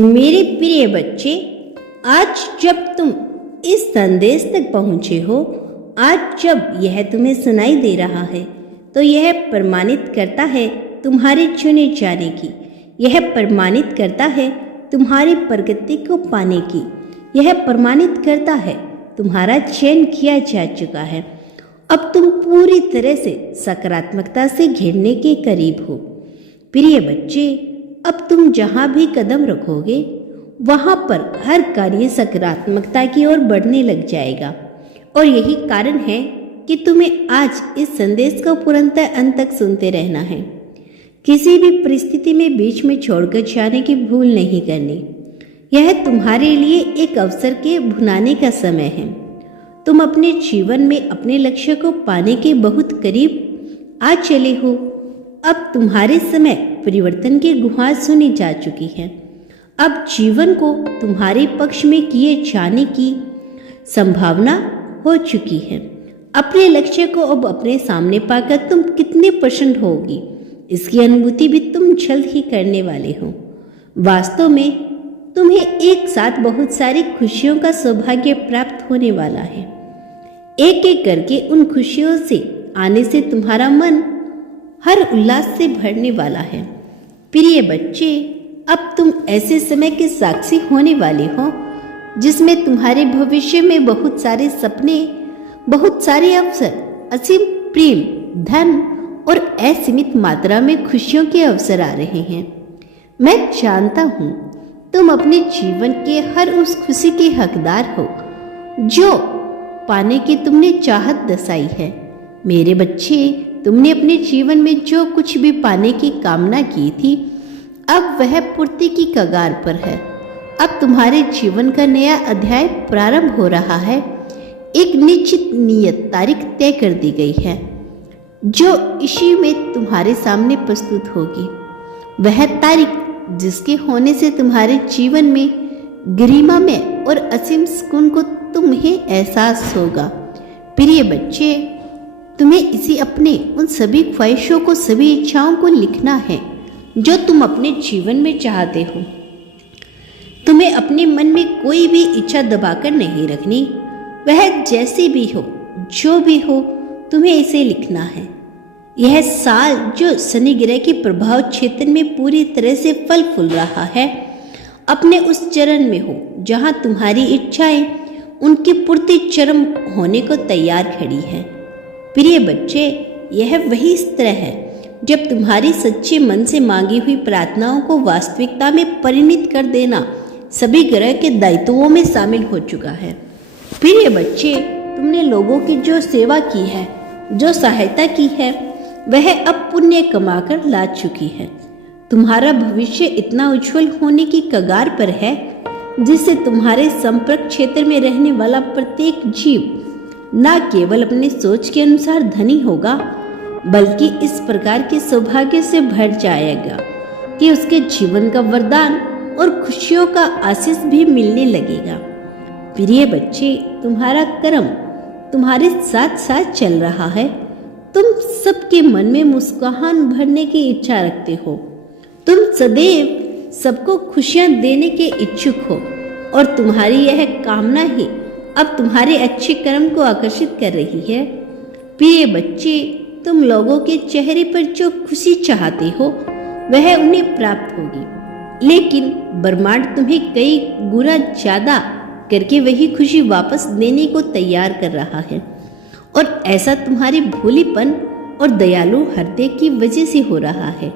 मेरे प्रिय बच्चे, आज जब तुम इस संदेश तक पहुँचे हो, आज जब यह तुम्हें सुनाई दे रहा है, तो यह प्रमाणित करता है तुम्हारे चुने जाने की। यह प्रमाणित करता है तुम्हारी प्रगति को पाने की। यह प्रमाणित करता है तुम्हारा चयन किया जा चुका है। अब तुम पूरी तरह से सकारात्मकता से घिरने के करीब हो। प्रिय बच्चे, अब तुम जहाँ भी कदम रखोगे वहाँ पर हर कार्य सकारात्मकता की ओर बढ़ने लग जाएगा। और यही कारण है कि तुम्हें आज इस संदेश को पूर्णतः अंत तक सुनते रहना है। किसी भी परिस्थिति में बीच में छोड़कर जाने की भूल नहीं करनी। यह तुम्हारे लिए एक अवसर के भुनाने का समय है। तुम अपने जीवन में अपने लक्ष्य को पाने के बहुत करीब आ चले हो। अब तुम्हारे समय परिवर्तन की गुहार सुनी जा चुकी है। अब जीवन को तुम्हारे पक्ष में किए जाने की संभावना हो चुकी है। अपने लक्ष्य को अब अपने सामने पाकर तुम कितने प्रसन्न होगी, इसकी अनुभूति भी तुम जल्द ही करने वाले हो। वास्तव में तुम्हें एक साथ बहुत सारी खुशियों का सौभाग्य प्राप्त होने वाला है। एक एक करके उन खुशियों से आने से तुम्हारा मन हर उल्लास से भरने वाला है। प्रिय बच्चे, अब तुम ऐसे समय के साक्षी होने वाले हो जिसमें तुम्हारे भविष्य में बहुत सारे सपने, बहुत सारे अवसर, असीम प्रेम, धन और असीमित मात्रा में खुशियों के अवसर आ रहे हैं। मैं जानता हूँ तुम अपने जीवन के हर उस खुशी के हकदार हो जो पाने की तुमने चाहत दर्शाई है। मेरे बच्चे, तुमने अपने जीवन में जो कुछ भी पाने की कामना की थी, अब वह पूर्ति की कगार पर है। अब तुम्हारे जीवन का नया अध्याय प्रारंभ हो रहा है। एक निश्चित नियत तारीख तय कर दी गई है जो इसी में तुम्हारे सामने प्रस्तुत होगी। वह तारीख जिसके होने से तुम्हारे जीवन में गरिमा में और असीम सुकून को तुम्हें एहसास होगा। प्रिय बच्चे, तुम्हें इसी अपने उन सभी ख्वाहिशों को, सभी इच्छाओं को लिखना है जो तुम अपने जीवन में चाहते हो। तुम्हें अपने मन में कोई भी इच्छा दबाकर नहीं रखनी। वह जैसी भी हो, जो भी हो, तुम्हें इसे लिखना है। यह साल जो शनि ग्रह के प्रभाव क्षेत्र में पूरी तरह से फल फूल रहा है, अपने उस चरण में हो जहां तुम्हारी इच्छाएं उनकी पूर्ति चरम होने को तैयार खड़ी है। प्रिय बच्चे, यह वही स्तर है जब तुम्हारी सच्चे मन से मांगी हुई प्रार्थनाओं को वास्तविकता में परिणत कर देना सभी ग्रह के दायित्वों में शामिल हो चुका है। प्रिय बच्चे, तुमने लोगों की जो सेवा की है, जो सहायता की है, वह अब पुण्य कमाकर ला चुकी है। तुम्हारा भविष्य इतना उज्जवल होने की कगार पर है जिससे तुम्हारे संपर्क क्षेत्र में रहने वाला प्रत्येक जीव न केवल अपने सोच के अनुसार धनी होगा, बल्कि इस प्रकार के सौभाग्य से भर जाएगा कि उसके जीवन का वरदान और खुशियों का आशीष भी मिलने लगेगा। प्रिय बच्चे, तुम्हारा कर्म तुम्हारे साथ साथ चल रहा है। तुम सबके मन में मुस्कान भरने की इच्छा रखते हो। तुम सदैव सबको खुशियां देने के इच्छुक हो और तुम्हारी यह कामना ही अब तुम्हारे अच्छे कर्म को आकर्षित कर रही है। प्रिय बच्चे, तुम लोगों के चेहरे पर जो खुशी चाहते हो वह उन्हें प्राप्त होगी, लेकिन ब्रह्मांड तुम्हें कई गुना ज्यादा करके वही खुशी वापस देने को तैयार कर रहा है। और ऐसा तुम्हारे भोलेपन और दयालु हृदय की वजह से हो रहा है।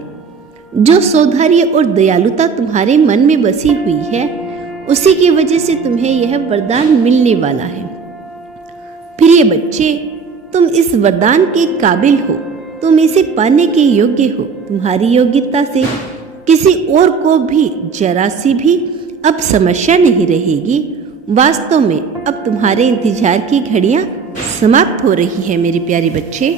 जो सौंदर्य और दयालुता तुम्हारे मन में बसी हुई है, उसी की वजह से तुम्हें यह वरदान मिलने वाला है। प्रिय बच्चे, तुम इस वरदान के काबिल हो। तुम इसे पाने के योग्य हो। तुम्हारी योग्यता से किसी और को भी जरा सी भी अब समस्या नहीं रहेगी। वास्तव में अब तुम्हारे इंतजार की घड़ियां समाप्त हो रही है मेरे प्यारे बच्चे।